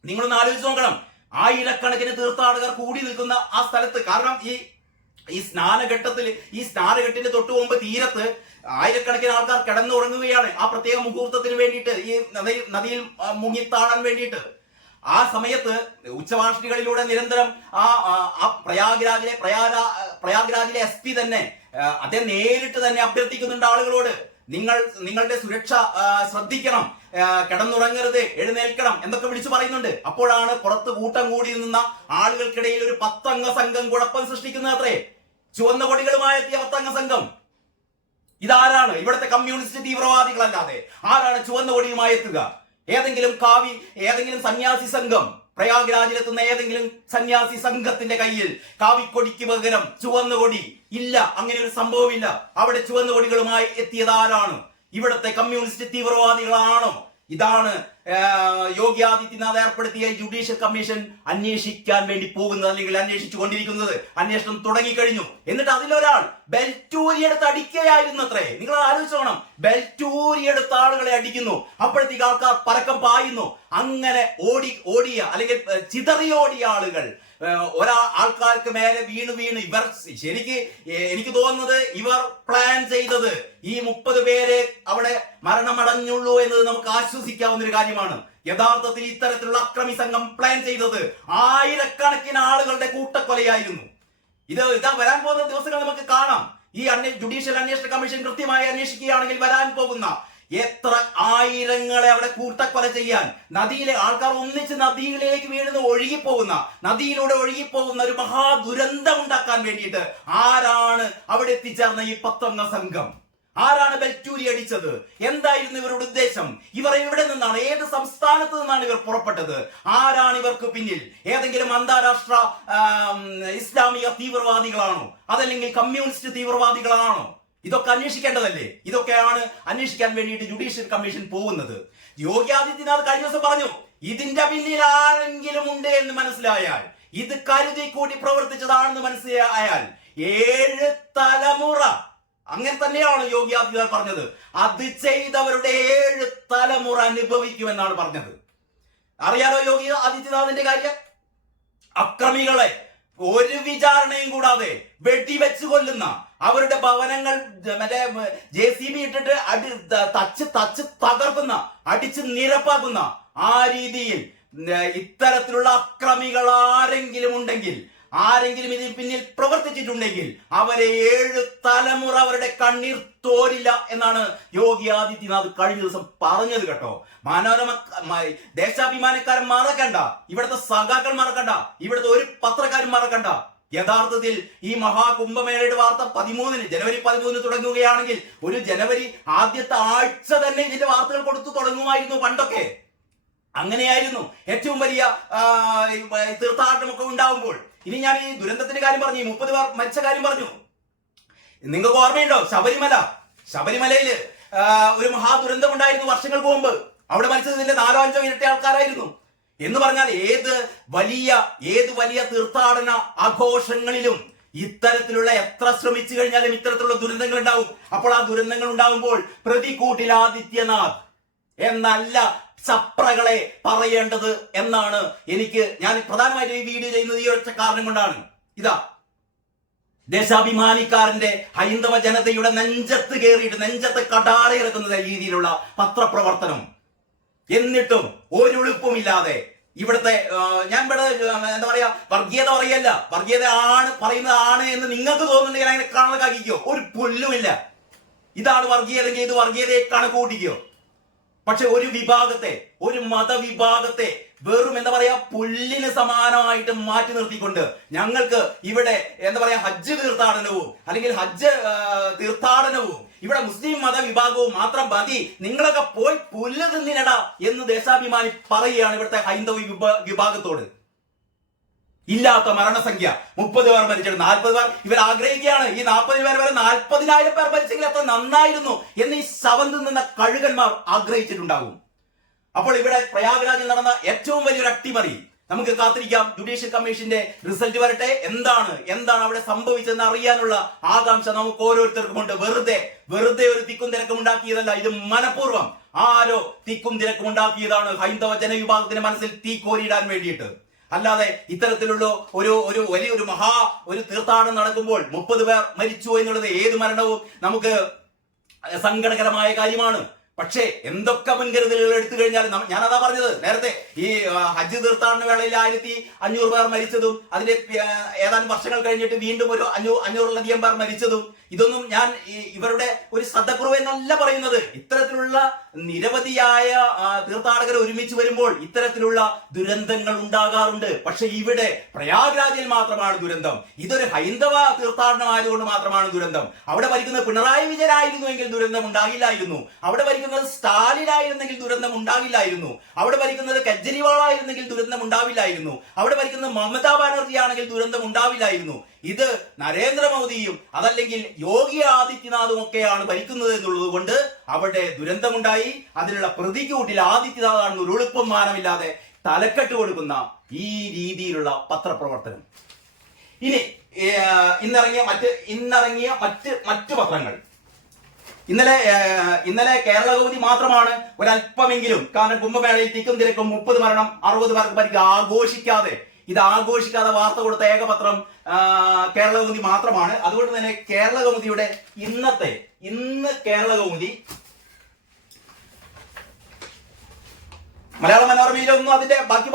നിങ്ങളൊന്ന് ആലോചിച്ച് നോക്കണം. ആയിരക്കണക്കിന് തീർത്ഥാടകർ കൂടി നിൽക്കുന്ന ആ സ്ഥലത്ത്. കാരണം ഈ സ്നാനഘട്ടിന്റെ തൊട്ടു മുമ്പ് തീരത്ത് ആയിരക്കണക്കിന് ആൾക്കാർ കിടന്നുറങ്ങുകയാണ് ആ പ്രത്യേക മുഹൂർത്തത്തിന് വേണ്ടിയിട്ട്, ഈ നദിയിൽ മുങ്ങിത്താഴാൻ വേണ്ടിയിട്ട്. ആ സമയത്ത് ഉച്ചഭാഷിണികളിലൂടെ നിരന്തരം ആ പ്രയാഗ്രാജിലെ SP തന്നെ അദ്ദേഹം നേരിട്ട് തന്നെ അഭ്യർത്ഥിക്കുന്നുണ്ട് ആളുകളോട്, നിങ്ങളുടെ സുരക്ഷ ശ്രദ്ധിക്കണം, കിടന്നുറങ്ങരുത്, എഴുന്നേൽക്കണം എന്നൊക്കെ വിളിച്ചു പറയുന്നുണ്ട്. അപ്പോഴാണ് പുറത്ത് കൂട്ടം കൂടി നിന്ന ആളുകൾക്കിടയിൽ ഒരു 10 അംഗ സംഘം കുഴപ്പം സൃഷ്ടിക്കുന്നത് അത്രേ. ചുവന്ന കൊടികളുമായി എത്തിയ 10 അംഗ സംഘം. ഇതാരാണ്? ഇവിടുത്തെ കമ്മ്യൂണിസ്റ്റ് തീവ്രവാദികളല്ലാതെ ആരാണ് ചുവന്ന കൊടിയുമായി എത്തുക? ഏതെങ്കിലും സന്യാസി സംഘം, പ്രയാഗ്രാജിലെത്തുന്ന ഏതെങ്കിലും സന്യാസി സംഘത്തിന്റെ കയ്യിൽ കാവിക്കൊടിക്ക് പകരം ചുവന്ന കൊടി ഇല്ല. അങ്ങനെ ഒരു സംഭവമില്ല. അവിടെ ചുവന്ന കൊടികളുമായി എത്തിയത് ആരാണ്? ഇവിടുത്തെ കമ്മ്യൂണിസ്റ്റ് തീവ്രവാദികളാണോ? ഇതാണ് യോഗി ആദിത്യനാഥ് ഏർപ്പെടുത്തിയ ജുഡീഷ്യൽ കമ്മീഷൻ അന്വേഷിക്കാൻ വേണ്ടി പോകുന്നത്, അല്ലെങ്കിൽ അന്വേഷിച്ചു കൊണ്ടിരിക്കുന്നത്. അന്വേഷണം തുടങ്ങിക്കഴിഞ്ഞു. എന്നിട്ട് അതിലൊരാൾ ബെൽറ്റൂരിയെടുത്ത് അടിക്കുകയായിരുന്നു അത്രേ. നിങ്ങൾ ആലോചിച്ചോണം, ബെൽറ്റൂരിയെടുത്ത ആളുകളെ അടിക്കുന്നു. അപ്പോഴത്തേക്ക് ആൾക്കാർ പരക്കം പായുന്നു. അങ്ങനെ ഓടിയ അല്ലെങ്കിൽ ചിതറിയോടിയ ആളുകൾ ആൾക്കാർക്ക് മേലെ വീണ് ഇവർ ശരിക്ക് എനിക്ക് തോന്നുന്നത് ഇവർ പ്ലാൻ ചെയ്തത് ഈ 30 പേരെ അവിടെ മരണമടഞ്ഞുള്ളൂ എന്നത് നമുക്ക് ആശ്വസിക്കാവുന്ന ഒരു കാര്യമാണ്. യഥാർത്ഥത്തിൽ ഇത്തരത്തിലുള്ള അക്രമി സംഘം പ്ലാൻ ചെയ്തത് ആയിരക്കണക്കിന് ആളുകളുടെ കൂട്ടക്കൊലയായിരുന്നു. ഇതാ വരാൻ പോകുന്ന ദിവസങ്ങൾ നമുക്ക് കാണാം. ഈ ജുഡീഷ്യൽ അന്വേഷണ കമ്മീഷൻ കൃത്യമായി അന്വേഷിക്കുകയാണെങ്കിൽ വരാൻ പോകുന്ന എത്ര ആയിരങ്ങളെ അവിടെ കൂട്ടക്കൊല ചെയ്യാൻ, നദിയിലെ ആൾക്കാർ ഒന്നിച്ച് നദിയിലേക്ക് വീഴുന്ന നദിയിലൂടെ ഒഴുകിപ്പോകുന്ന ഒരു മഹാദുരന്തം ഉണ്ടാക്കാൻ വേണ്ടിയിട്ട് ആരാണ് അവിടെ എത്തിച്ചേർന്ന ഈ 10 അംഗ സംഘം? ആരാണ് ബെൽറ്റൂരി അടിച്ചത്? എന്തായിരുന്നു ഇവരുടെ ഉദ്ദേശം? ഇവർ എവിടെ നിന്നാണ്, ഏത് സംസ്ഥാനത്ത് നിന്നാണ് ഇവർ പുറപ്പെട്ടത്? ആരാണ് ഇവർക്ക് പിന്നിൽ? ഏതെങ്കിലും അന്താരാഷ്ട്ര ഇസ്ലാമിക തീവ്രവാദികളാണോ? അതല്ലെങ്കിൽ കമ്മ്യൂണിസ്റ്റ് തീവ്രവാദികളാണോ? ഇതൊക്കെ അന്വേഷിക്കേണ്ടതല്ലേ? ഇതൊക്കെയാണ് അന്വേഷിക്കാൻ വേണ്ടിയിട്ട് ജുഡീഷ്യൽ കമ്മീഷൻ പോകുന്നത്. യോഗി ആദിത്യനാഥ് കഴിഞ്ഞ ദിവസം പറഞ്ഞു, ഇതിന്റെ പിന്നിൽ ആരെങ്കിലും ഉണ്ട് എന്ന് മനസ്സിലായാൽ, ഇത് കരുതി കൂട്ടി പ്രവർത്തിച്ചതാണെന്ന് മനസ്സിലായാൽ 7 തലമുറ, അങ്ങനെ തന്നെയാണ് യോഗി ആദിത്യനാഥ് പറഞ്ഞത്, അത് ചെയ്തവരുടെ 7 തലമുറ അനുഭവിക്കുമെന്നാണ് പറഞ്ഞത്. അറിയാലോ യോഗി ആദിത്യനാഥിന്റെ കാര്യം? അക്രമികളെ ഒരു വിചാരണയും കൂടാതെ വെടിവെച്ച് കൊല്ലുന്ന, അവരുടെ ഭവനങ്ങൾ മറ്റേ JCB ഇട്ടിട്ട് തച്ച് തകർക്കുന്ന, അടിച്ച് നിരപ്പാക്കുന്ന ആ രീതിയിൽ ഇത്തരത്തിലുള്ള അക്രമികൾ ആരെങ്കിലും ഇതിന് പിന്നിൽ പ്രവർത്തിച്ചിട്ടുണ്ടെങ്കിൽ അവരെ 7 തലമുറ അവരുടെ കണ്ണീർ തോരില്ല എന്നാണ് യോഗി ആദിത്യനാഥ് കഴിഞ്ഞ ദിവസം പറഞ്ഞത് കേട്ടോ. ദേശാഭിമാനക്കാരൻ മറക്കണ്ട, ഇവിടുത്തെ സഖാക്കൾ മറക്കണ്ട, ഇവിടുത്തെ ഒരു പത്രക്കാരും മറക്കണ്ട. യഥാർത്ഥത്തിൽ ഈ മഹാകുംഭമേളയുടെ വാർത്ത 13 ജനുവരി 13 തുടങ്ങുകയാണെങ്കിൽ ഒരു ജനുവരി ആദ്യത്തെ ആഴ്ച തന്നെ ഇതിന്റെ വാർത്തകൾ കൊടുത്തു തുടങ്ങുമായിരുന്നു പണ്ടൊക്കെ. അങ്ങനെയായിരുന്നു ഏറ്റവും വലിയ തീർത്ഥാടനമൊക്കെ ഉണ്ടാവുമ്പോൾ. ഇനി ഞാൻ ഈ ദുരന്തത്തിന്റെ കാര്യം പറഞ്ഞു, 30 പേർ മരിച്ച കാര്യം പറഞ്ഞു. നിങ്ങൾക്ക് ഓർമ്മയുണ്ടോ? ശബരിമലയിൽ ഒരു മഹാദുരന്തം ഉണ്ടായിരുന്നു വർഷങ്ങൾക്ക് മുമ്പ്. അവിടെ മരിച്ചതിന്റെ 4-5 ഇരട്ടി ആൾക്കാരായിരുന്നു. എന്ന് പറഞ്ഞാൽ ഏത് വലിയ തീർത്ഥാടന ആഘോഷങ്ങളിലും ഇത്തരത്തിലുള്ള എത്ര ശ്രമിച്ചു കഴിഞ്ഞാലും ഇത്തരത്തിലുള്ള ദുരന്തങ്ങൾ ഉണ്ടാവും. അപ്പോൾ ആ ദുരന്തങ്ങൾ ഉണ്ടാവുമ്പോൾ പ്രതികൂട്ടിൽ ആദിത്യനാഥ് എന്നല്ല ചപ്രകളെ പറയേണ്ടത് എന്നാണ് ഞാൻ പ്രധാനമായിട്ടും ഈ വീഡിയോ ചെയ്യുന്നത് ഈ ഒറ്റ കാരണം കൊണ്ടാണ്. ഇതാ ദേശാഭിമാനിക്കാരന്റെ ഹൈന്ദവ ജനതയുടെ നെഞ്ചത്ത് കയറിയിട്ട് നെഞ്ചത്ത് കടാറയിറക്കുന്ന രീതിയിലുള്ള പത്രപ്രവർത്തനം. എന്നിട്ടും ഒരു എളുപ്പമില്ലാതെ ഇവിടുത്തെ ഞാൻ ഇവിടെ എന്താ പറയാ വർഗീയത പറയല്ല, വർഗീയത പറയുന്നതാണ് എന്ന് നിങ്ങൾക്ക് തോന്നുന്നുണ്ടെങ്കിൽ അങ്ങനെ കണക്കാക്കിക്കോ, ഒരു പുല്ലുമില്ല. ഇതാണ് വർഗീയതെങ്കിൽ ഇത് വർഗീയതയെ കണക്കൂട്ടിക്കോ. പക്ഷെ ഒരു മതവിഭാഗത്തെ വെറും എന്താ പറയാ പുല്ലിന് സമാനമായിട്ട് മാറ്റി നിർത്തിക്കൊണ്ട് ഞങ്ങൾക്ക് ഇവിടെ എന്താ പറയാ ഹജ്ജ് തീർത്ഥാടനവും അല്ലെങ്കിൽ ഹജ്ജ് തീർത്ഥാടനവും ഇവിടെ മുസ്ലിം മതവിഭാഗവും മാത്രം മതി, നിങ്ങളൊക്കെ പോയി പുല്ല് തിന്നിനടാ എന്ന് ദേശാഭിമാനി പറയുകയാണ് ഇവിടുത്തെ ഹൈന്ദവ വിഭാഗത്തോട്. ഇല്ലാത്ത മരണസംഖ്യ 30 പേർ മരിച്ചിട്ട് 40 പേർ ഇവർ ആഗ്രഹിക്കുകയാണ് ഈ 40 പേർ വരെ 40,000 പേർ മരിച്ചെങ്കിൽ അത്ര നന്നായിരുന്നു എന്ന് ഈ ശവം തിന്നുന്ന കഴുകന്മാർ ആഗ്രഹിച്ചിട്ടുണ്ടാകും. അപ്പോൾ ഇവിടെ പ്രയാഗ്രാജിൽ നടന്ന ഏറ്റവും വലിയൊരു അട്ടിമറി നമുക്ക് കാത്തിരിക്കാം. ജുഡീഷ്യൽ കമ്മീഷന്റെ റിസൾട്ട് വരട്ടെ. എന്താണ് അവിടെ സംഭവിച്ചതെന്ന് അറിയാനുള്ള ആകാംക്ഷ നമുക്ക് ഓരോരുത്തർക്കും ഉണ്ട്. വെറുതെ ഒരു തിക്കും തിരക്കും ഉണ്ടാക്കിയതല്ല, ഇത് മനഃപൂർവ്വം ആരോ തിക്കും തിരക്കും ഉണ്ടാക്കിയതാണ് ഹൈന്ദവ ജനവിഭാഗത്തിന്റെ മനസ്സിൽ തീ കോരിയിടാൻ വേണ്ടിയിട്ട്. അല്ലാതെ ഇത്തരത്തിലുള്ള ഒരു വലിയൊരു ഒരു തീർത്ഥാടനം നടക്കുമ്പോൾ 30 പേർ മരിച്ചു എന്നുള്ളത് ഏത് മരണവും നമുക്ക് സങ്കടകരമായ കാര്യമാണ്. പക്ഷേ എന്തൊക്കെ മുൻകരുതലുകൾ എടുത്തു കഴിഞ്ഞാൽ ഞാനതാ പറഞ്ഞത് നേരത്തെ, ഈ ഹജ്ജ് തീർത്ഥാടന വേളയിൽ 1500 പേർ മരിച്ചതും അതിന്റെ ഏതാനും വർഷങ്ങൾ കഴിഞ്ഞിട്ട് വീണ്ടും ഒരു 500-ലധികം പേർ മരിച്ചതും ഇതൊന്നും ഞാൻ ഇവരുടെ ഒരു ശ്രദ്ധക്കുറവ് എന്നല്ല പറയുന്നത്. ഇത്തരത്തിലുള്ള നിരവധിയായ തീർത്ഥാടകർ ഒരുമിച്ച് വരുമ്പോൾ ഇത്തരത്തിലുള്ള ദുരന്തങ്ങൾ ഉണ്ടാകാറുണ്ട്. പക്ഷെ ഇവിടെ പ്രയാഗ്രാജിൽ മാത്രമാണ് ദുരന്തം. ഇതൊരു ഹൈന്ദവ തീർത്ഥാടനം ആയതുകൊണ്ട് മാത്രമാണ് ദുരന്തം. അവിടെ ഭരിക്കുന്നത് പിണറായി വിജയനായിരുന്നുവെങ്കിൽ ദുരന്തം ഉണ്ടാകില്ലായിരുന്നു. അവിടെ ഭരിക്കുന്നത് സ്റ്റാലിൻ ആയിരുന്നെങ്കിൽ ദുരന്തം ഉണ്ടാകില്ലായിരുന്നു. അവിടെ ഭരിക്കുന്നത് കെജ്രിവാൾ ആയിരുന്നെങ്കിൽ ദുരന്തം ഉണ്ടാവില്ലായിരുന്നു. അവിടെ ഭരിക്കുന്നത് മമതാ ബാനർജി ആണെങ്കിൽ ദുരന്തം ഉണ്ടാവില്ലായിരുന്നു. ഇത് നരേന്ദ്രമോദിയും അതല്ലെങ്കിൽ യോഗി ആദിത്യനാഥും ഒക്കെയാണ് ഭരിക്കുന്നത് എന്നുള്ളത് കൊണ്ട് അവിടെ ദുരന്തമുണ്ടായി. അതിനുള്ള പ്രതികൂട്ടിൽ ആദിത്യനാഥാണെന്ന് ഒരു എളുപ്പം മാനമില്ലാതെ തലക്കെട്ട് കൊടുക്കുന്ന ഈ രീതിയിലുള്ള പത്രപ്രവർത്തനം. ഇനി ഇന്നിറങ്ങിയ മറ്റ് പത്രങ്ങൾ ഇന്നലെ കേരള കൗമുദി മാത്രമാണ് ഒരല്പമെങ്കിലും, കാരണം കുംഭമേളയിൽ തിക്കും തിരക്കും 30 മരണം 60 പേർക്ക് പരിക്ക് ആഘോഷിക്കാതെ വാർത്ത കൊടുത്ത ഏക പത്രം കേരള കൗമുദി മാത്രമാണ്. അതുകൊണ്ട് തന്നെ കേരള കൗമുദിയുടെ ഇന്ന് കേരള കൗമുദി മലയാള മനോരമയിലൊന്നും അതിന്റെ ബാക്കി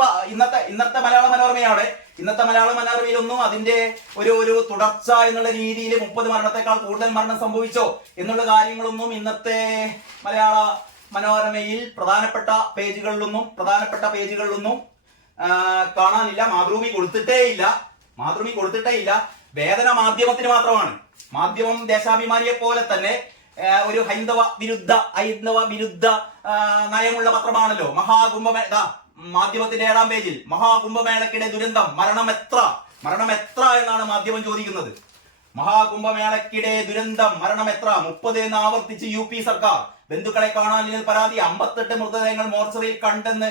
ഇന്നത്തെ മലയാള മനോരമയാണ്. ഇന്നത്തെ മലയാള മനോരമയിലൊന്നും അതിന്റെ ഒരു തുടർച്ച എന്നുള്ള രീതിയിൽ 30 മരണത്തെക്കാൾ കൂടുതൽ മരണം സംഭവിച്ചോ എന്നുള്ള കാര്യങ്ങളൊന്നും ഇന്നത്തെ മലയാള മനോരമയിൽ പ്രധാനപ്പെട്ട പേജുകളിലൊന്നും കാണാനില്ല. മാതൃഭൂമി കൊടുത്തിട്ടേ ഇല്ല. വേദന മാധ്യമത്തിന് മാത്രമാണ്. മാധ്യമം ദേശാഭിമാനിയെ പോലെ തന്നെ ഒരു ഹൈന്ദവ വിരുദ്ധ നയമുള്ള പത്രമാണല്ലോ. മാധ്യമത്തിന്റെ 7-ാം പേജിൽ മഹാകുംഭമേളക്കിടെ ദുരന്തം, മരണം എത്ര എന്നാണ് മാധ്യമം ചോദിക്കുന്നത്. മഹാകുംഭമേളക്കിടെ ദുരന്തം, മരണം എത്ര? 30 എന്ന് ആവർത്തിച്ച് UP സർക്കാർ. ബന്ധുക്കളെ കാണാനില്ലെന്ന് പരാതി, 58 മൃതദേഹങ്ങൾ മോർച്ചറിയിൽ കണ്ടെന്ന്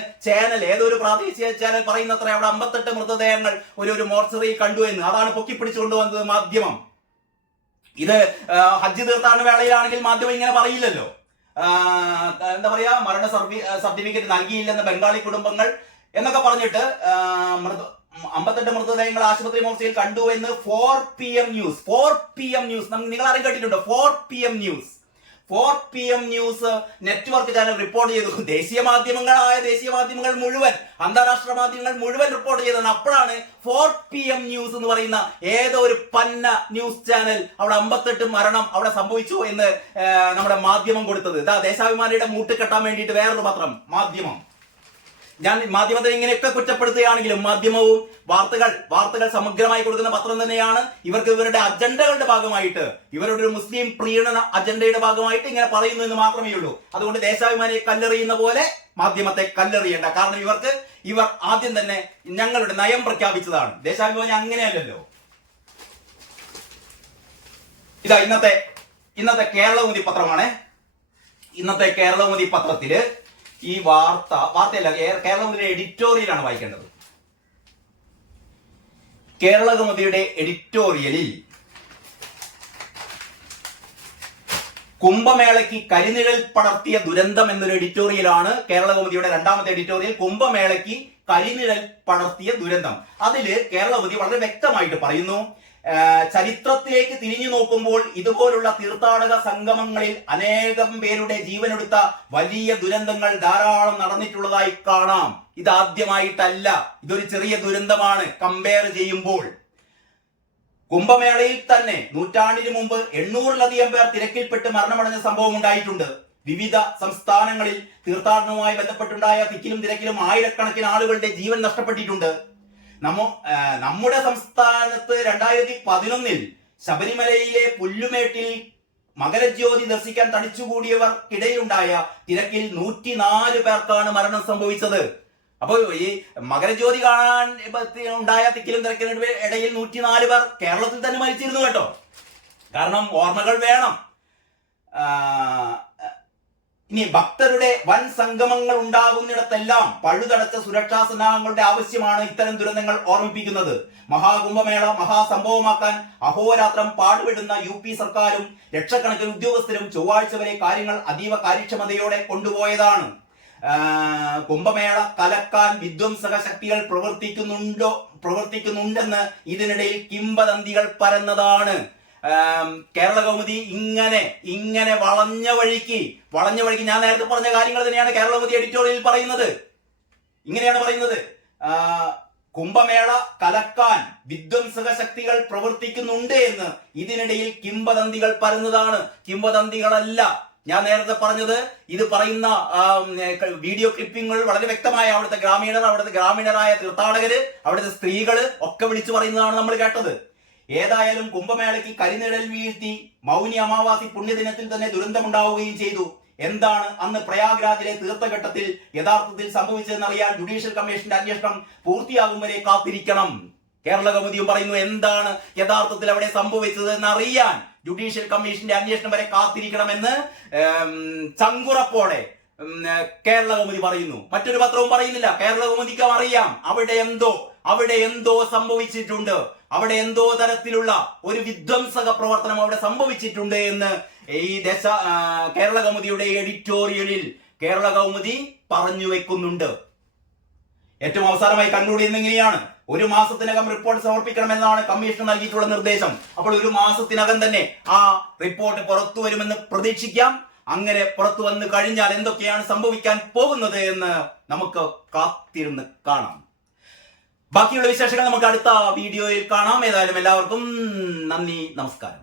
ഏതൊരു പ്രാദേശിക ചാനൽ പറയുന്നത്ര അവിടെ 58 മൃതദേഹങ്ങൾ ഒരു മോർച്ചറിയിൽ കണ്ടു എന്ന്. അതാണ് പൊക്കിപ്പിടിച്ചുകൊണ്ടുവന്നത് മാധ്യമം. ഇത് ഹജ്ജ് തീർത്ഥാടന വേളയിലാണെങ്കിൽ മാധ്യമം ഇങ്ങനെ പറയില്ലല്ലോ. എന്താ പറയാ, മരണ സർട്ടിഫിക്കറ്റ് നൽകിയില്ലെന്ന് ബംഗാളി കുടുംബങ്ങൾ എന്നൊക്കെ പറഞ്ഞിട്ട് 58 മൃതദേഹങ്ങൾ ആശുപത്രി മോർച്ചയിൽ കണ്ടു എന്ന് 4 PM ന്യൂസ് നിങ്ങൾ ആരും കേട്ടിട്ടുണ്ടോ? 4 PM news network channel report ചെയ്തു. ദേശീയ മാധ്യമങ്ങൾ മുഴുവൻ, അന്താരാഷ്ട്ര മാധ്യമങ്ങൾ മുഴുവൻ റിപ്പോർട്ട് ചെയ്തതാണ്. അപ്പോഴാണ് 4 PM ന്യൂസ് എന്ന് പറയുന്ന ഏതോ ഒരു പന്ന ന്യൂസ് ചാനൽ അവിടെ 58 മരണം അവിടെ സംഭവിച്ചു എന്ന് നമ്മുടെ മാധ്യമം കൊടുത്തത്. ദേശാഭിമാനിയുടെ മൂട്ട് കെട്ടാൻ വേണ്ടിയിട്ട് വേറൊരു പത്രം മാധ്യമം. ഞാൻ മാധ്യമത്തെ ഇങ്ങനെയൊക്കെ കുറ്റപ്പെടുത്തുകയാണെങ്കിലും മാധ്യമവും വാർത്തകൾ സമഗ്രമായി കൊടുക്കുന്ന പത്രം തന്നെയാണ്. ഇവർക്ക് ഇവരുടെ അജണ്ടകളുടെ ഭാഗമായിട്ട്, ഇവരുടെ ഒരു മുസ്ലിം പ്രീണന അജണ്ടയുടെ ഭാഗമായിട്ട് ഇങ്ങനെ പറയുന്നു എന്ന് മാത്രമേ ഉള്ളൂ. അതുകൊണ്ട് ദേശാഭിമാനിയെ കല്ലെറിയുന്ന പോലെ മാധ്യമത്തെ കല്ലെറിയേണ്ട. കാരണം ഇവർ ആദ്യം തന്നെ ഞങ്ങളുടെ നയം പ്രഖ്യാപിച്ചതാണ്. ദേശാഭിമാനി അങ്ങനെയല്ലല്ലോ. ഇതാ ഇന്നത്തെ കേരളകൗമുദി പത്രമാണ്. ഇന്നത്തെ കേരളകൗമുദി പത്രത്തില് ഈ വാർത്തയല്ല, കേരളകൗമുദിയുടെ എഡിറ്റോറിയലാണ് വായിക്കേണ്ടത്. കേരളകൗമുദിയുടെ എഡിറ്റോറിയലിൽ കുംഭമേളയ്ക്ക് കരിനിഴൽ പടർത്തിയ ദുരന്തം എന്നൊരു എഡിറ്റോറിയലാണ് കേരളകൗമുദിയുടെ രണ്ടാമത്തെ എഡിറ്റോറിയൽ. കുംഭമേളയ്ക്ക് കരിനിഴൽ പടർത്തിയ ദുരന്തം. അതില് കേരളകൗമുദി വളരെ വ്യക്തമായിട്ട് പറയുന്നു, ചരിത്രത്തിലേക്ക് തിരിഞ്ഞു നോക്കുമ്പോൾ ഇതുപോലുള്ള തീർത്ഥാടക സംഗമങ്ങളിൽ അനേകം പേരുടെ ജീവനെടുത്ത വലിയ ദുരന്തങ്ങൾ ധാരാളം നടന്നിട്ടുള്ളതായി കാണാം. ഇതാദ്യമായിട്ടല്ല, ഇതൊരു ചെറിയ ദുരന്തമാണ് കമ്പയർ ചെയ്യുമ്പോൾ. കുംഭമേളയിൽ തന്നെ നൂറ്റാണ്ടിന് മുമ്പ് 800-ലധികം പേർ തിരക്കിൽപ്പെട്ട് മരണമടഞ്ഞ സംഭവം ഉണ്ടായിട്ടുണ്ട്. വിവിധ സംസ്ഥാനങ്ങളിൽ തീർത്ഥാടനവുമായി ബന്ധപ്പെട്ടുണ്ടായ തിക്കിലും തിരക്കിലും ആയിരക്കണക്കിന് ആളുകളുടെ ജീവൻ നഷ്ടപ്പെട്ടിട്ടുണ്ട്. നമ്മുടെ സംസ്ഥാനത്ത് 2011 ശബരിമലയിലെ പുല്ലുമേട്ടിൽ മകരജ്യോതി ദർശിക്കാൻ തടിച്ചുകൂടിയവർക്കിടയിലുണ്ടായ തിരക്കിൽ 104 പേർക്കാണ് മരണം സംഭവിച്ചത്. അപ്പോൾ ഈ മകരജ്യോതി കാണാൻ ഉണ്ടായ തിക്കിലും തിരക്കിലും ഇടയിൽ 104 പേർ കേരളത്തിൽ തന്നെ മരിച്ചിരുന്നു കേട്ടോ. കാരണം ഓർമ്മകൾ വേണം. ഇനി ഭക്തരുടെ വൻ സംഗമങ്ങൾ ഉണ്ടാകുന്നിടത്തെല്ലാം പഴുതടച്ച സുരക്ഷാ സന്നാഹങ്ങളുടെ ആവശ്യമാണ് ഇത്തരം ദുരന്തങ്ങൾ ഓർമ്മിപ്പിക്കുന്നത്. മഹാകുംഭമേള മഹാസംഭവമാക്കാൻ അഹോരാത്രം പാടുപെടുന്ന UP സർക്കാരും ലക്ഷക്കണക്കിന് ഉദ്യോഗസ്ഥരും ചൊവ്വാഴ്ച വരെ കാര്യങ്ങൾ അതീവ കാര്യക്ഷമതയോടെ കൊണ്ടുപോയതാണ്. കുംഭമേള കലക്കാൻ വിധ്വംസക ശക്തികൾ പ്രവർത്തിക്കുന്നുണ്ടെന്ന് ഇതിനിടയിൽ കിംവദന്തികൾ പരന്നതാണ്. കേരളകൗമുദി ഇങ്ങനെ വളഞ്ഞ വഴിക്ക് ഞാൻ നേരത്തെ പറഞ്ഞ കാര്യങ്ങൾ തന്നെയാണ് കേരളകൗമുദി എഡിറ്റോറിയൽ പറയുന്നത്. ഇങ്ങനെയാണ് പറയുന്നത്, കുംഭമേള കലക്കാൻ വിധ്വംസക ശക്തികൾ പ്രവർത്തിക്കുന്നുണ്ട് എന്ന് ഇതിനിടയിൽ കിംവദന്തികൾ പരന്നതാണ്. കിംവദന്തികളല്ല, ഞാൻ നേരത്തെ പറഞ്ഞത്. ഇത് പറയുന്ന വീഡിയോ ക്ലിപ്പിങ്ങുകൾ വളരെ വ്യക്തമായ അവിടുത്തെ ഗ്രാമീണരായ തീർത്ഥാടകര്, അവിടുത്തെ സ്ത്രീകള് ഒക്കെ വിളിച്ചു പറയുന്നതാണ് നമ്മൾ കേട്ടത്. ഏതായാലും കുംഭമേളയ്ക്ക് കരിനിഴൽ വീഴ്ത്തി മൗനി അമാവാസി പുണ്യദിനത്തിൽ തന്നെ ദുരന്തമുണ്ടാവുകയും ചെയ്തു. എന്താണ് അന്ന് പ്രയാഗ്രാജിലെ തീർത്ഥഘട്ടത്തിൽ യഥാർത്ഥത്തിൽ സംഭവിച്ചതെന്നറിയാൻ ജുഡീഷ്യൽ കമ്മീഷന്റെ അന്വേഷണം പൂർത്തിയാകും വരെ കാത്തിരിക്കണം. കേരളകൗമുദിയും പറയുന്നു, എന്താണ് യഥാർത്ഥത്തിൽ അവിടെ സംഭവിച്ചത് എന്നറിയാൻ ജുഡീഷ്യൽ കമ്മീഷന്റെ അന്വേഷണം വരെ കാത്തിരിക്കണമെന്ന് ചങ്കുറപ്പോടെ കേരളകൗമുദി പറയുന്നു. മറ്റൊരു പത്രവും പറയുന്നില്ല. കേരളകൗമുദിക്കും അറിയാം അവിടെ എന്തോ സംഭവിച്ചിട്ടുണ്ട്, അവിടെ എന്തോ തരത്തിലുള്ള ഒരു വിധ്വംസക പ്രവർത്തനം അവിടെ സംഭവിച്ചിട്ടുണ്ട് എന്ന് ഈ കേരളകൗമുദിയുടെ എഡിറ്റോറിയലിൽ കേരളകൗമുദി പറഞ്ഞു വെക്കുന്നുണ്ട്. ഏറ്റവും അവസാനമായി കൺക്ലൂഡ് ചെയ്യുന്നത് ഇങ്ങനെയാണ്: 1 മാസത്തിനകം റിപ്പോർട്ട് സമർപ്പിക്കണമെന്നാണ് കമ്മീഷൻ നൽകിയിട്ടുള്ള നിർദ്ദേശം. അപ്പോൾ 1 മാസത്തിനകം തന്നെ ആ റിപ്പോർട്ട് പുറത്തു വരുമെന്ന് പ്രതീക്ഷിക്കാം. അങ്ങനെ പുറത്തു വന്നു കഴിഞ്ഞാൽ എന്തൊക്കെയാണ് സംഭവിക്കാൻ പോകുന്നത് എന്ന് നമുക്ക് കാത്തിരുന്ന് കാണാം. ബാക്കിയുള്ള വിശേഷങ്ങൾ നമുക്ക് അടുത്ത വീഡിയോയിൽ കാണാം. ഏതായാലും എല്ലാവർക്കും നന്ദി, നമസ്കാരം.